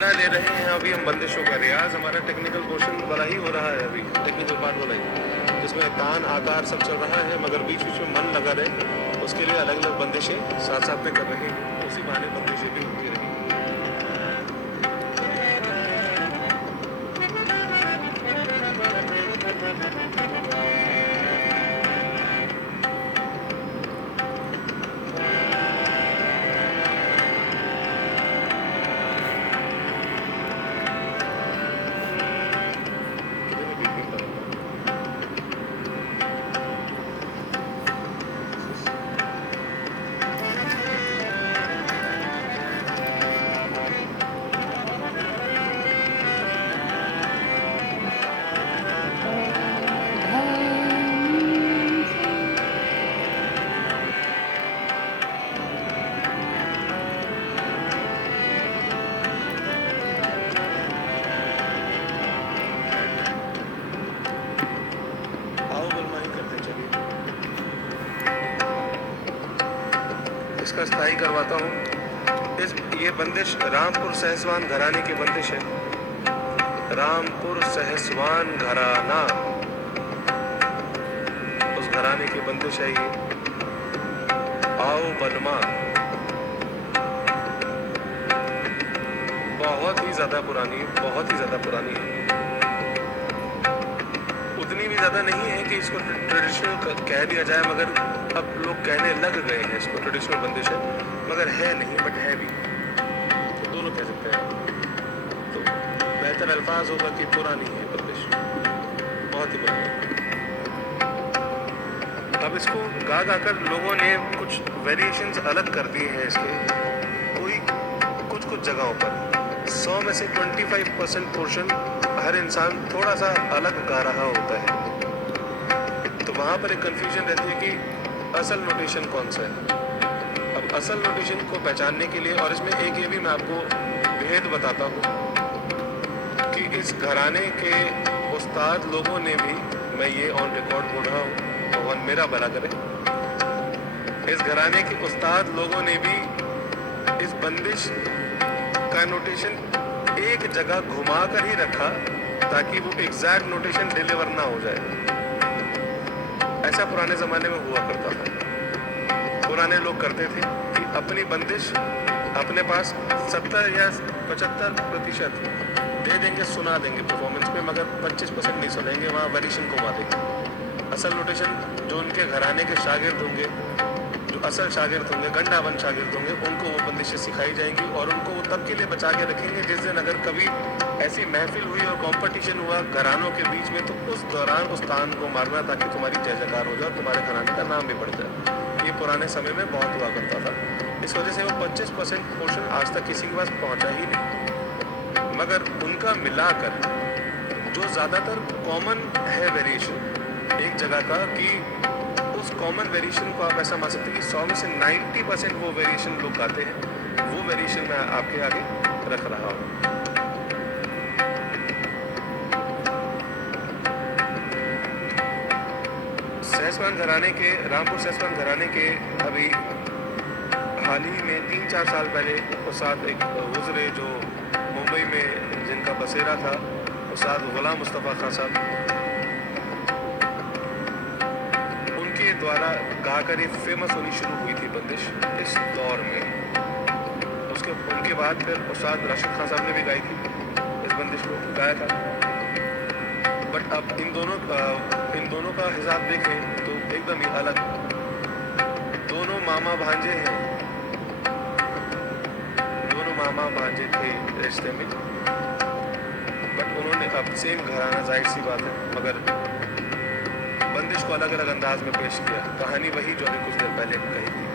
ले रहे हैं अभी हम बंदिशों का रियाज। हमारा टेक्निकल पोर्शन वाला ही हो रहा है, अभी टेक्निकल पार्ट वाला ही, जिसमें तान आकार सब चल रहा है, मगर बीच बीच में मन लगा रहे उसके लिए अलग अलग बंदिशें साथ साथ में कर रहे हैं। उसी बहाने बंदिशें भी होती रही। इसका स्थायी करवाता हूँ। ये बंदिश रामपुर सहसवान घराने की बंदिश है। रामपुर सहसवान घराना, उस घराने की बंदिश है ये। आओ बलमा, बहुत ही ज्यादा पुरानी, बहुत ही ज्यादा पुरानी है। उतनी भी ज्यादा नहीं है कि इसको ट्रेडिशनल कह दिया जाए, मगर अब लोग कहने लग गए हैं इसको ट्रेडिशनल बंदिश है, मगर है नहीं, बट है भी, तो दोनों कह सकते हैं। तो बेहतर अल्फाज होगा कि पुरानी है बंदिश, बहुत ही पुरानी। अब इसको गा गा कर लोगों ने कुछ वेरिएशंस अलग कर दिए हैं इसके। कोई कुछ जगहों पर 100 में से 25% पोर्शन हर इंसान थोड़ा सा अलग गा रहा होता है, तो वहाँ पर एक कंफ्यूजन रहती है कि असल नोटेशन कौन सा है। अब असल नोटेशन को पहचानने के लिए, और इसमें एक ये भी मैं आपको भेद बताता हूँ कि इस घराने के उस्ताद लोगों ने भी, मैं ये ऑन रिकॉर्ड बोल रहा हूँ, भगवान मेरा भला करे, इस घराने के उस्ताद लोगों ने भी इस बंदिश का नोटेशन एक जगह घुमा कर ही रखा ताकि वो एग्जैक्ट नोटेशन डिलीवर ना हो जाए। ऐसा पुराने ज़माने में हुआ करता था। पुराने लोग करते थे कि अपनी बंदिश अपने पास 70 या 75% दे देंगे, सुना देंगे परफॉर्मेंस पे, मगर 25% नहीं सुनेंगे, वहाँ वेरिएशन घुमा देंगे। असल नोटेशन जो उनके घराने के शागिर्द होंगे, जो असल शागिर्द होंगे, गंडावन शागिर्द होंगे, उनको वो बंदिशें सिखाई जाएंगी, और उनको वो तब के लिए बचा के रखेंगे जिस दिन अगर कभी ऐसी महफिल हुई और कंपटीशन हुआ घरानों के बीच में, तो उस दौरान उस तान को मारना ताकि तुम्हारी जय जयकार हो जाए, तुम्हारे घराने का नाम भी बढ़ जाए। ये पुराने समय में बहुत हुआ करता था। इस वजह से वो 25% पोर्शन आज तक किसी के पास पहुंचा ही नहीं, मगर उनका मिलाकर जो ज़्यादातर कॉमन है वेरिएशन एक जगह का, कि उस कॉमन वेरिएशन को आप ऐसा मान सकते हैं कि 100 में से 90% वो वेरिएशन लोग गाते हैं। वो वेरिएशन मैं आपके आगे रख रहा हूँ। सहसवान घराने के, रामपुर सहसवान घराने के अभी हाल ही में 3-4 साल पहले उस्ताद एक गुजरे जो मुंबई में जिनका बसेरा था, उस्ताद गुलाम मुस्तफ़ा खान साहब, उनके द्वारा गाकर एक फेमस होनी शुरू हुई थी बंदिश इस दौर में। उनके बाद फिर उस्ताद राशिद खान साहब ने भी गाई थी, इस बंदिश को गाया था। बट अब इन दोनों का हिसाब देखें तो एकदम ही अलग, दोनों मामा भांजे हैं, दोनों मामा भांजे थे रिश्ते में, बट उन्होंने अब सेम घराना, जाहिर सी बात है, मगर बंदिश को अलग अलग अंदाज में पेश किया। कहानी वही जो अभी कुछ देर पहले कही थी।